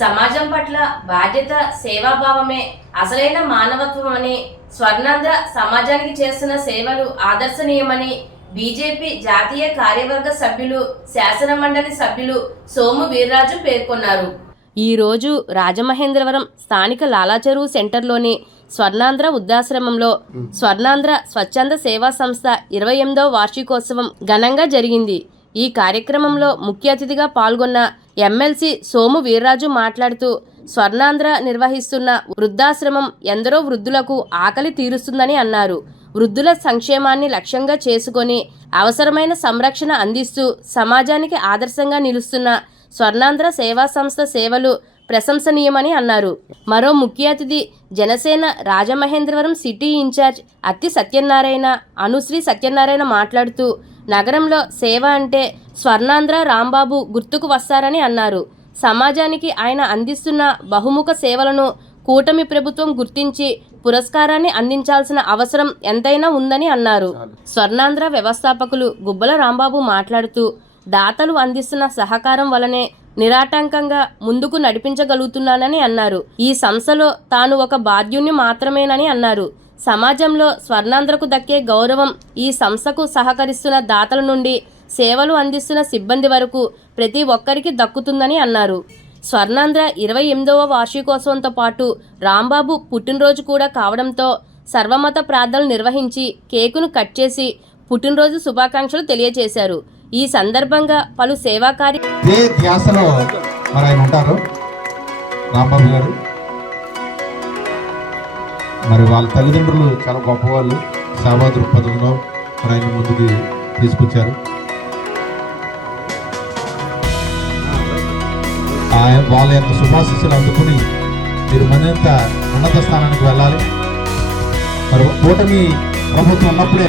సమాజం పట్ల బాధ్యత సేవాభావమే అసలైన మానవత్వం అని స్వర్ణాంధ్ర సమాజానికి చేస్తున్న సేవలు ఆదర్శనీయమని బీజేపీ జాతీయ కార్యవర్గ సభ్యులు శాసన మండలి సభ్యులు సోము వీర్రాజు పేర్కొన్నారు. ఈ రోజు రాజమహేంద్రవరం స్థానిక లాలాచెరువు సెంటర్లోని స్వర్ణాంధ్ర వృద్ధాశ్రమంలో స్వర్ణాంధ్ర స్వచ్ఛంద సేవా సంస్థ ఇరవై ఎనిమిదవ వార్షికోత్సవం ఘనంగా జరిగింది. ఈ కార్యక్రమంలో ముఖ్య అతిథిగా పాల్గొన్న ఎమ్మెల్సీ సోము వీర్రాజు మాట్లాడుతూ స్వర్ణాంధ్ర నిర్వహిస్తున్న వృద్ధాశ్రమం ఎందరో వృద్ధులకు ఆకలి తీరుస్తుందని అన్నారు. వృద్ధుల సంక్షేమాన్ని లక్ష్యంగా చేసుకొని అవసరమైన సంరక్షణ అందిస్తూ సమాజానికి ఆదర్శంగా నిలుస్తున్న స్వర్ణాంధ్ర సేవా సంస్థ సేవలు ప్రశంసనీయమని అన్నారు. మరో ముఖ్య అతిథి జనసేన రాజమహేంద్రవరం సిటీ ఇన్ఛార్జ్ అత్తి సత్యనారాయణ అనుశ్రీ సత్యనారాయణ మాట్లాడుతూ నగరంలో సేవ అంటే స్వర్ణాంధ్ర రాంబాబు గుర్తుకు వస్తారని అన్నారు. సమాజానికి ఆయన అందిస్తున్న బహుముఖ సేవలను కూటమి ప్రభుత్వం గుర్తించి పురస్కారాన్ని అందించాల్సిన అవసరం ఎంతైనా ఉందని అన్నారు. స్వర్ణాంధ్ర వ్యవస్థాపకులు గుబ్బల రాంబాబు మాట్లాడుతూ దాతలు అందిస్తున్న సహకారం వలనే నిరాటంకంగా ముందుకు నడిపించగలుగుతున్నానని అన్నారు. ఈ సంస్థలో తాను ఒక బాధ్యుణ్ణి మాత్రమేనని అన్నారు. సమాజంలో స్వర్ణాంధ్రకు దక్కే గౌరవం ఈ సంస్థకు సహకరిస్తున్న దాతల నుండి సేవలు అందిస్తున్న సిబ్బంది వరకు ప్రతి ఒక్కరికి దక్కుతుందని అన్నారు. స్వర్ణాంధ్ర ఇరవై ఎనిమిదవ వార్షికోత్సవంతో పాటు రాంబాబు పుట్టినరోజు కూడా కావడంతో సర్వమత ప్రార్థనలు నిర్వహించి కేకును కట్ చేసి పుట్టినరోజు శుభాకాంక్షలు తెలియజేశారు. ఈ సందర్భంగా పలు సేవా కార్య ఉంటారు రాంబాబు గారు? మరి వాళ్ళ తల్లిదండ్రులు చాలా గొప్పవాళ్ళు. సేవా దృక్పథంలో మరి ఆయన ముందుకి తీసుకొచ్చారు. ఆయన వాళ్ళ యొక్క శుభాశిస్సులు అందుకుని మీరు మరింత ఉన్నత స్థానానికి వెళ్ళాలి. మరి కూటమి ప్రభుత్వం ఉన్నప్పుడే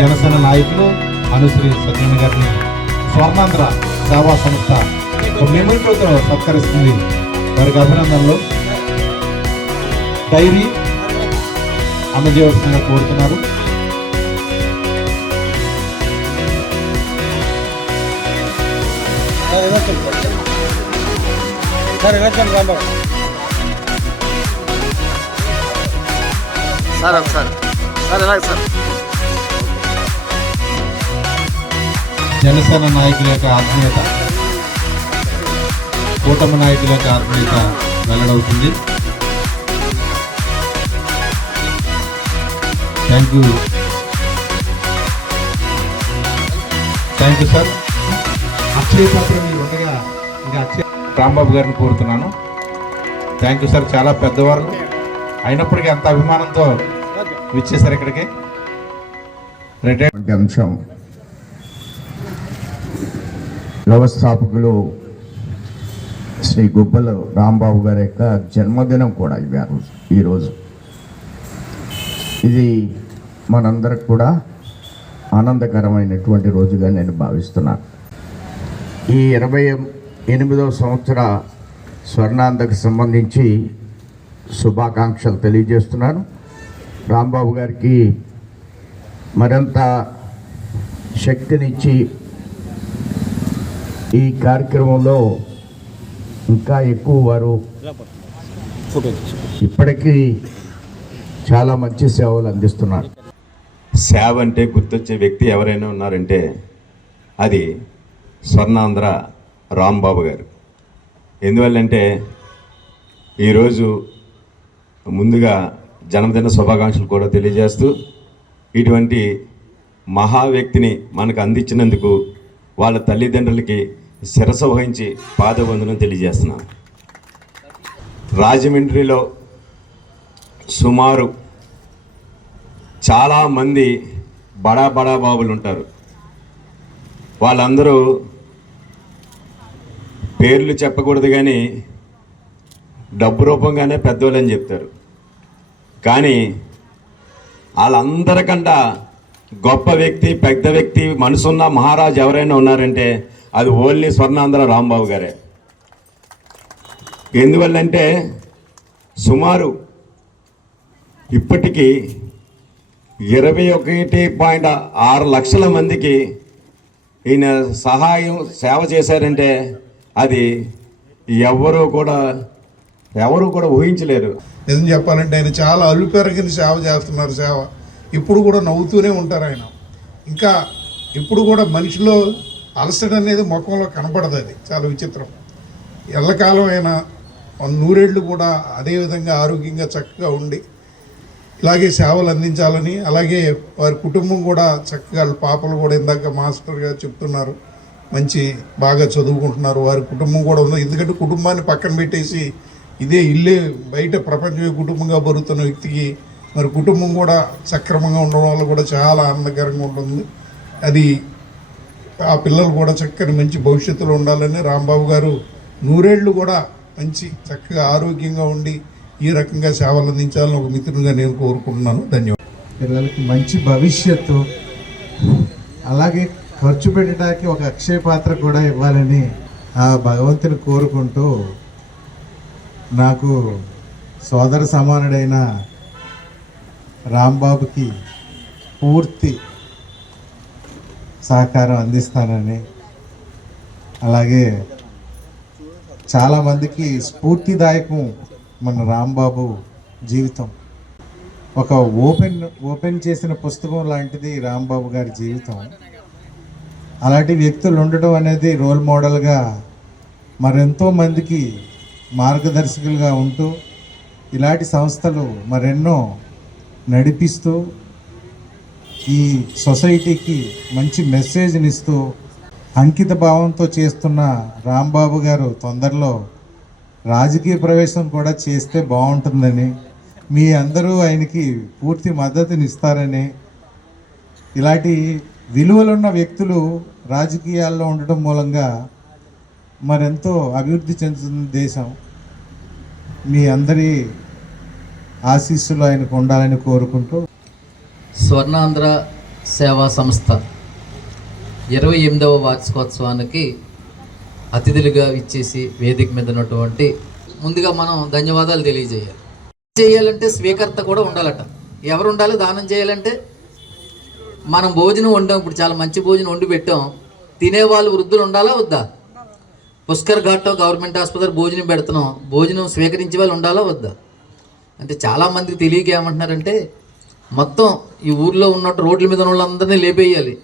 జనసేన నాయకులు అనుశ్రీ సత్యనారాయణ గారిని స్వర్ణాంధ్ర సేవా సంస్థ ఒక సత్కరిస్తుంది. వారికి అభినందనలు. డైరీ అందజేయవలసిందిగా కోరుతున్నారు. Sir sir sir sir. Janasena నాయకుల యొక్క ఆత్మీయత కూటమి నాయకుల యొక్క ఆత్మీయత వెల్లడవుతుంది. Thank you thank you sir Akshaya Patra మీరు ఉండగా ఇంకా అక్షయ రాంబాబు గారిని కోరుతున్నాను. థ్యాంక్ యూ సార్ చాలా పెద్దవారు అయినప్పటికీ అంత అభిమానంతో విచ్చేసారు ఇక్కడికి. రిటైర్ వంటి అంశం వ్యవస్థాపకులు శ్రీ గుబ్బల రాంబాబు గారి యొక్క జన్మదినం కూడా ఇవ్వారు ఈరోజు. ఇది మనందరికి కూడా ఆనందకరమైనటువంటి రోజుగా నేను భావిస్తున్నాను. ఈ ఇరవై ఎనిమిదవ సంవత్సర స్వర్ణాంధకు సంబంధించి శుభాకాంక్షలు తెలియజేస్తున్నాను. రాంబాబు గారికి మరింత శక్తినిచ్చి ఈ కార్యక్రమంలో ఇంకా ఎక్కువ వారు ఇప్పటికీ చాలా మంచి సేవలు అందిస్తున్నారు. సేవ అంటే గుర్తొచ్చే వ్యక్తి ఎవరైనా ఉన్నారంటే అది స్వర్ణాంధ్ర రాంబాబు గారు. ఎందువల్లంటే ఈరోజు ముందుగా జన్మదిన శుభాకాంక్షలు కూడా తెలియజేస్తూ ఇటువంటి మహా వ్యక్తిని మనకు అందించినందుకు వాళ్ళ తల్లిదండ్రులకి శిరస వహించి పాదవందనం తెలియజేస్తున్నాను. రాజమండ్రిలో సుమారు చాలామంది బడా బడా బాబులు ఉంటారు. వాళ్ళందరూ పేర్లు చెప్పకూడదు కానీ డబ్బు రూపంగానే పెద్దోళ్ళని చెప్తారు. కానీ వాళ్ళందరికంటా గొప్ప వ్యక్తి పెద్ద వ్యక్తి మనసున్న మహారాజు ఎవరైనా ఉన్నారంటే అది ఓన్లీ స్వర్ణాంధ్ర రాంబాబు గారే. ఎందువల్లంటే సుమారు ఇప్పటికీ ఇరవై ఒకటి పాయింట్ ఆరు లక్షల మందికి ఈయన సహాయం సేవ చేశారంటే అది ఎవరు కూడా ఎవరు కూడా ఊహించలేరు. నిజం చెప్పాలంటే ఆయన చాలా అల్లుపెరగిన సేవ చేస్తున్నారు సేవ. ఇప్పుడు కూడా నవ్వుతూనే ఉంటారు ఆయన. ఇంకా ఇప్పుడు కూడా మనిషిలో అలసట అనేది ముఖంలో కనపడదు అది. చాలా విచిత్రం. ఎల్లకాలం ఆయన నూరేళ్ళు కూడా అదే విధంగా ఆరోగ్యంగా చక్కగా ఉండి ఇలాగే సేవలు అందించాలని అలాగే వారి కుటుంబం కూడా చక్కగా పాపలు కూడా ఇందాక మాస్టర్గా చెప్తున్నారు. మంచి బాగా చదువుకుంటున్నారు. వారి కుటుంబం కూడా ఉంది. ఎందుకంటే కుటుంబాన్ని పక్కన పెట్టేసి ఇదే ఇల్లే బయట ప్రపంచమే కుటుంబంగా బరుతున్న వ్యక్తికి మరి కుటుంబం కూడా సక్రమంగా ఉండడం వల్ల కూడా చాలా ఆనందకరంగా ఉంటుంది. అది ఆ పిల్లలు కూడా చక్కని మంచి భవిష్యత్తులో ఉండాలని రాంబాబు గారు నూరేళ్ళు కూడా మంచి చక్కగా ఆరోగ్యంగా ఉండి ఈ రకంగా సేవలు అందించాలని ఒక మిత్రుడిగా నేను కోరుకుంటున్నాను. ధన్యవాదాలు. పిల్లలకి మంచి భవిష్యత్తు. అలాగే ఖర్చు పెట్టడానికి ఒక అక్షయ పాత్ర కూడా ఇవ్వాలని ఆ భగవంతుని కోరుకుంటూ నాకు సోదర సమానుడైన రాంబాబుకి పూర్తి సహకారం అందిస్తానని అలాగే చాలామందికి స్ఫూర్తిదాయకం మన రాంబాబు జీవితం. ఒక ఓపెన్ ఓపెన్ చేసిన పుస్తకం లాంటిది రాంబాబు గారి జీవితం. అలాంటి వ్యక్తులు ఉండడం అనేది రోల్ మోడల్గా మరెంతో మందికి మార్గదర్శకులుగా ఉంటూ ఇలాంటి సంస్థలు మరెన్నో నడిపిస్తూ ఈ సొసైటీకి మంచి మెసేజ్ని ఇస్తూ అంకిత భావంతో చేస్తున్న రాంబాబు గారు తొందరలో రాజకీయ ప్రవేశం కూడా చేస్తే బాగుంటుందని మీ అందరూ ఆయనకి పూర్తి మద్దతునిస్తారని ఇలాంటి విలువలున్న వ్యక్తులు రాజకీయాల్లో ఉండటం మూలంగా మరెంతో అభివృద్ధి చెందుతున్న దేశం. మీ అందరి ఆశీస్సులు ఆయనకు ఉండాలని కోరుకుంటూ. స్వర్ణాంధ్ర సేవా సంస్థ ఇరవై ఎనిమిదవ వార్షికోత్సవానికి అతిథులుగా ఇచ్చేసి వేదిక మీద ఉన్నటువంటి ముందుగా మనం ధన్యవాదాలు తెలియజేయాలి. చేయాలంటే స్వీకర్త కూడా ఉండాలట. ఎవరు ఉండాలి? దానం చేయాలంటే మనం భోజనం వండాం. ఇప్పుడు చాలా మంచి భోజనం వండి పెట్టాం. తినేవాళ్ళు వృద్ధులు ఉండాలా? వద్దా? పుష్కర్ ఘాట్లో గవర్నమెంట్ ఆసుపత్రి భోజనం పెడుతున్నాం. భోజనం స్వీకరించే వాళ్ళు ఉండాలా? వద్దా? అంటే చాలామందికి తెలియక ఏమంటున్నారంటే మొత్తం ఈ ఊర్లో ఉన్నట్టు రోడ్ల మీద ఉన్న వాళ్ళందరినీ లేపేయాలి.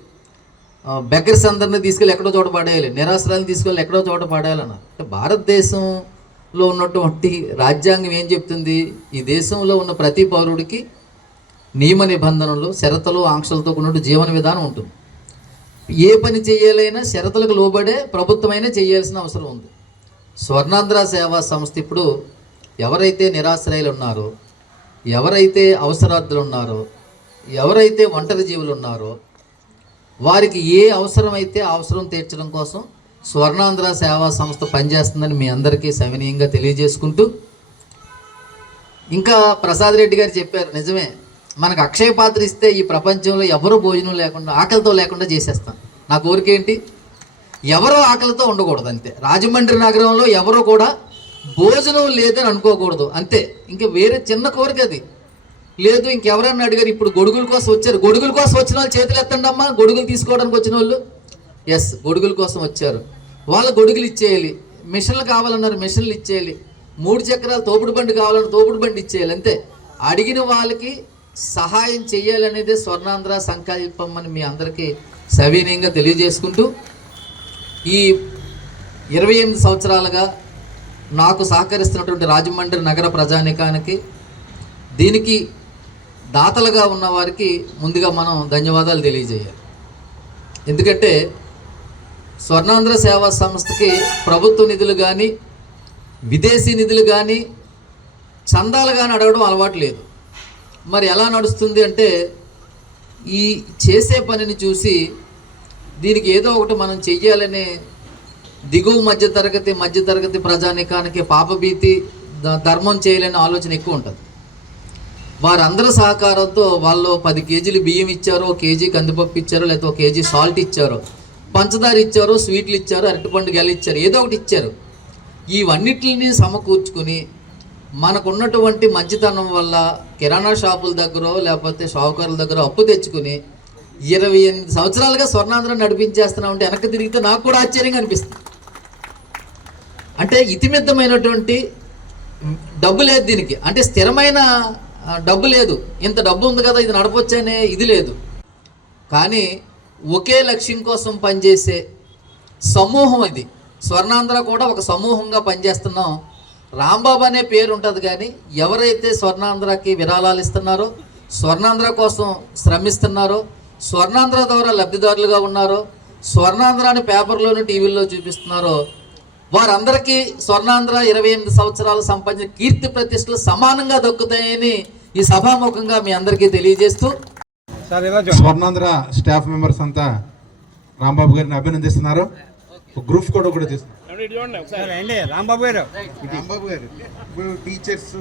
బెగ్గర్స్ అందరినీ తీసుకెళ్ళి ఎక్కడో చోట పడేయాలి. నిరాశ్రాలను తీసుకెళ్ళి ఎక్కడో చోట పడేయాలన్నారు. అంటే భారతదేశంలో ఉన్నటువంటి రాజ్యాంగం ఏం చెప్తుంది? ఈ దేశంలో ఉన్న ప్రతి పౌరుడికి నియమ నిబంధనలు షరతులు ఆంక్షలతో కూడిన జీవన విధానం ఉంటుంది. ఏ పని చేయాలైనా షరతులకు లోబడే ప్రభుత్వమైనా చేయాల్సిన అవసరం ఉంది. స్వర్ణాంధ్ర సేవా సంస్థ ఇప్పుడు ఎవరైతే నిరాశ్రయాలు ఉన్నారో ఎవరైతే అవసరార్థులు ఉన్నారో ఎవరైతే ఒంటరి జీవులు ఉన్నారో వారికి ఏ అవసరమైతే అవసరం తీర్చడం కోసం స్వర్ణాంధ్ర సేవా సంస్థ పనిచేస్తుందని మీ అందరికీ సవినీయంగా తెలియజేసుకుంటూ ఇంకా ప్రసాద్ రెడ్డి గారు చెప్పారు నిజమే మనకు అక్షయ పాత్ర ఇస్తే ఈ ప్రపంచంలో ఎవరు భోజనం లేకుండా ఆకలితో లేకుండా చేసేస్తాం. నా కోరిక ఏంటి? ఎవరో ఆకలితో ఉండకూడదు అంతే. రాజమండ్రి నగరంలో ఎవరో కూడా భోజనం లేదని అనుకోకూడదు అంతే. ఇంకా వేరే చిన్న కోరిక అది. లేదు ఇంకెవరన్నా అడిగారు ఇప్పుడు గొడుగుల కోసం వచ్చారు. గొడుగుల కోసం వచ్చిన వాళ్ళు చేతులు ఎత్తండి అమ్మా గొడుగులు తీసుకోవడానికి వచ్చిన వాళ్ళు. ఎస్ గొడుగుల కోసం వచ్చారు. వాళ్ళ గొడుగులు ఇచ్చేయాలి మిషన్లు కావాలన్నారు మిషన్లు ఇచ్చేయాలి. మూడు చక్రాలు తోపుడు బండి కావాలన్నారు తోపుడు బండి ఇచ్చేయాలి అంతే. అడిగిన వాళ్ళకి సహాయం చేయాలనేదే స్వర్ణాంధ్ర సంకల్పం అని మీ అందరికీ సవినయంగా తెలియజేసుకుంటూ ఈ ఇరవై ఎనిమిది సంవత్సరాలుగా నాకు సహకరిస్తున్నటువంటి రాజమండ్రి నగర ప్రజానికానికి దీనికి దాతలుగా ఉన్న వారికి ముందుగా మనం ధన్యవాదాలు తెలియజేయాలి. ఎందుకంటే స్వర్ణాంధ్ర సేవా సంస్థకి ప్రభుత్వ నిధులు కానీ విదేశీ నిధులు కానీ చందాలు కానీ అడగడం అలవాటు లేదు. మరి ఎలా నడుస్తుంది అంటే ఈ చేసే పనిని చూసి దీనికి ఏదో ఒకటి మనం చెయ్యాలనే దిగువ మధ్య తరగతి మధ్య తరగతి ప్రజానికానికి పాపభీతి ధర్మం చేయాలనే ఆలోచన ఎక్కువ ఉంటుంది. వారందరి సహకారంతో వాళ్ళు పది కేజీలు బియ్యం ఇచ్చారో కేజీ కందిపప్పు ఇచ్చారో లేకపోతే ఒక కేజీ సాల్ట్ ఇచ్చారో. పంచదార ఇచ్చారు స్వీట్లు ఇచ్చారు అరటిపండు గెల ఇచ్చారు ఏదో ఒకటి ఇచ్చారు. ఇవన్నిటిని సమకూర్చుకుని మనకున్నటువంటి మంచితనం వల్ల కిరాణా షాపుల దగ్గర లేకపోతే షావుకారుల దగ్గర అప్పు తెచ్చుకుని ఇరవై ఎనిమిది సంవత్సరాలుగా స్వర్ణాంధ్రం నడిపించేస్తున్నా అంటే వెనక్కి తిరిగితే నాకు కూడా ఆశ్చర్యంగా అనిపిస్తుంది. అంటే ఇతిమిద్దమైనటువంటి డబ్బు లేదు దీనికి. అంటే స్థిరమైన డబ్బు లేదు. ఇంత డబ్బు ఉంది కదా ఇది నడపొచ్చనే ఇది లేదు. కానీ ఒకే లక్ష్యం కోసం పనిచేసే సమూహం ఇది. స్వర్ణాంధ్ర కూడా ఒక సమూహంగా పనిచేస్తున్నాం. రాంబాబు అనే పేరు ఉంటుంది కానీ ఎవరైతే స్వర్ణాంధ్రకి విరాళాలు ఇస్తున్నారో స్వర్ణాంధ్ర కోసం శ్రమిస్తున్నారో స్వర్ణాంధ్ర ద్వారా లబ్ధిదారులుగా ఉన్నారో స్వర్ణాంధ్రాన్ని పేపర్లోను టీవీల్లో చూపిస్తున్నారో వారందరికీ స్వర్ణాంధ్ర ఇరవై ఎనిమిది సంవత్సరాలు సంపాదించిన కీర్తి ప్రతిష్టలు సమానంగా దక్కుతాయని ఈ సభాముఖంగా మీ అందరికీ తెలియజేస్తూ స్వర్ణాంధ్ర స్టాఫ్ మెంబర్స్ అంతా రాంబాబు గారిని అభినందిస్తున్నారు. ఒక గ్రూప్ కూడా రాంబాబు గారు. రాంబాబు గారు టీచర్స్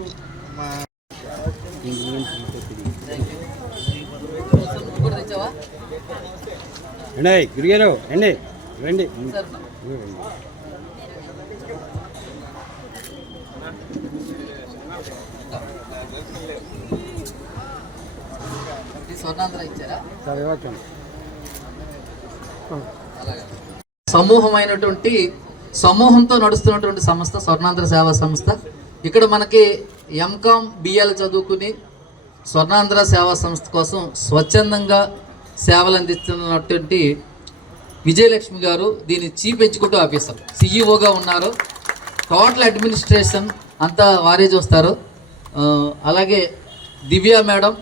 రండి స్వర్ణాంధ్ర ఇచ్చారా? సమూహమైనటువంటి సమూహంతో నడుస్తున్నటువంటి సంస్థ స్వర్ణాంధ్ర సేవా సంస్థ. ఇక్కడ మనకి ఎంకామ్ బిఎల్ చదువుకుని స్వర్ణాంధ్ర సేవా సంస్థ కోసం స్వచ్ఛందంగా సేవలు అందిస్తున్నటువంటి విజయలక్ష్మి గారు దీని చీఫ్ ఎగ్జిక్యూటివ్ ఆఫీసర్ సిఇఓగా ఉన్నారు. టోటల్ అడ్మినిస్ట్రేషన్ అంతా వారే చూస్తారు. అలాగే దివ్య మేడం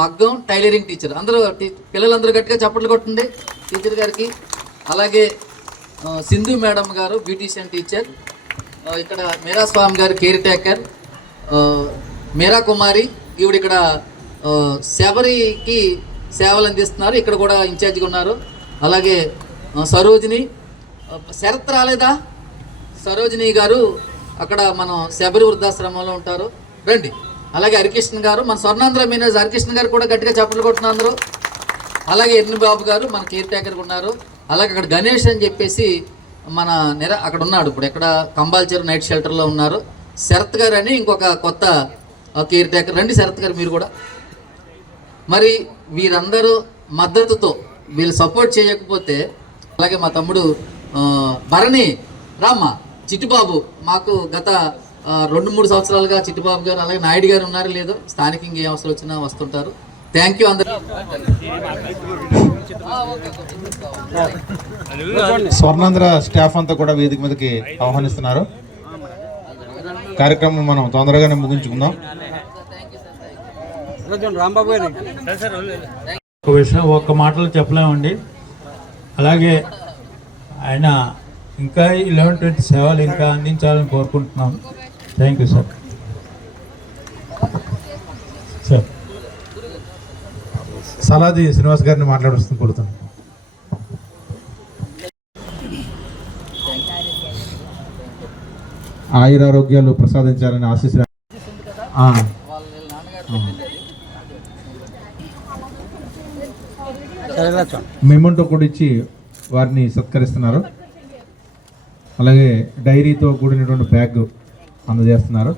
మగ్గం టైలరింగ్ టీచర్. అందరూ పిల్లలందరూ గట్టిగా చప్పట్లు కొట్టండి టీచర్ గారికి. అలాగే సింధు మేడం గారు బ్యూటీషియన్ టీచర్. ఇక్కడ మీరా స్వామి గారు కేర్ టేకర్. మీరా కుమారి ఈవిడ ఇక్కడ శబరికి సేవలు అందిస్తున్నారు. ఇక్కడ కూడా ఇన్ఛార్జ్గా ఉన్నారు. అలాగే సరోజిని శరత్ రాలేదా? సరోజిని గారు అక్కడ మనం శబరి వృద్ధాశ్రమంలో ఉంటారు. రండి. అలాగే హరికృష్ణ గారు మన స్వర్ణాంధ్ర మేనేజర్ హరికృష్ణ గారు కూడా గట్టిగా చప్పట్లు కొట్టిన అలాగే ఎర్ని బాబు గారు మన కేర్ టేకర్ ఉన్నారు. అలాగే అక్కడ గణేష్ అని చెప్పేసి మన నిర అక్కడ ఉన్నాడు. ఇప్పుడు ఎక్కడ కంబాల్చేరు నైట్ షెల్టర్లో ఉన్నారు. శరత్ గారు అని ఇంకొక కొత్త కేర్ టేకర్. రండి శరత్ గారు మీరు కూడా. మరి వీరందరూ మద్దతుతో వీళ్ళు సపోర్ట్ చేయకపోతే అలాగే మా తమ్ముడు భరణి రామ్మ చిట్టుబాబు మాకు గత రెండు మూడు సంవత్సరాలుగా చిట్టుబాబు గారు అలాగే నాయుడు గారు ఉన్నారు లేదో స్థానికంగా ఏ అవసరం వచ్చినా వస్తుంటారు. థ్యాంక్ యూ అందరూ. స్వర్ణాంధ్ర స్టాఫ్ అంతా కూడా వేదిక మీదకి ఆహ్వానిస్తున్నారు. కార్యక్రమం మనం తొందరగానే ముగించుకుందాం. రాంబాబు గారు ఒక విషయం ఒక్క మాటలో చెప్పలేమండి. అలాగే ఆయన ఇంకా ఇలాంటి సేవలు ఇంకా అందించాలని కోరుకుంటున్నాం. Thank you sir sir Saladi Srinivas గారిని మాట్లాడుస్తూ కోరుతున్నాను ఆయురారోగ్యాలు ప్రసాదించాలని ఆశీస్సు ఆ, సార్ ఇలా చూడండి మెమంటో కూడా ఇచ్చి వారిని సత్కరిస్తున్నారు. అలాగే డైరీతో కూడినటువంటి బ్యాగ్ అందజేస్తున్నారు.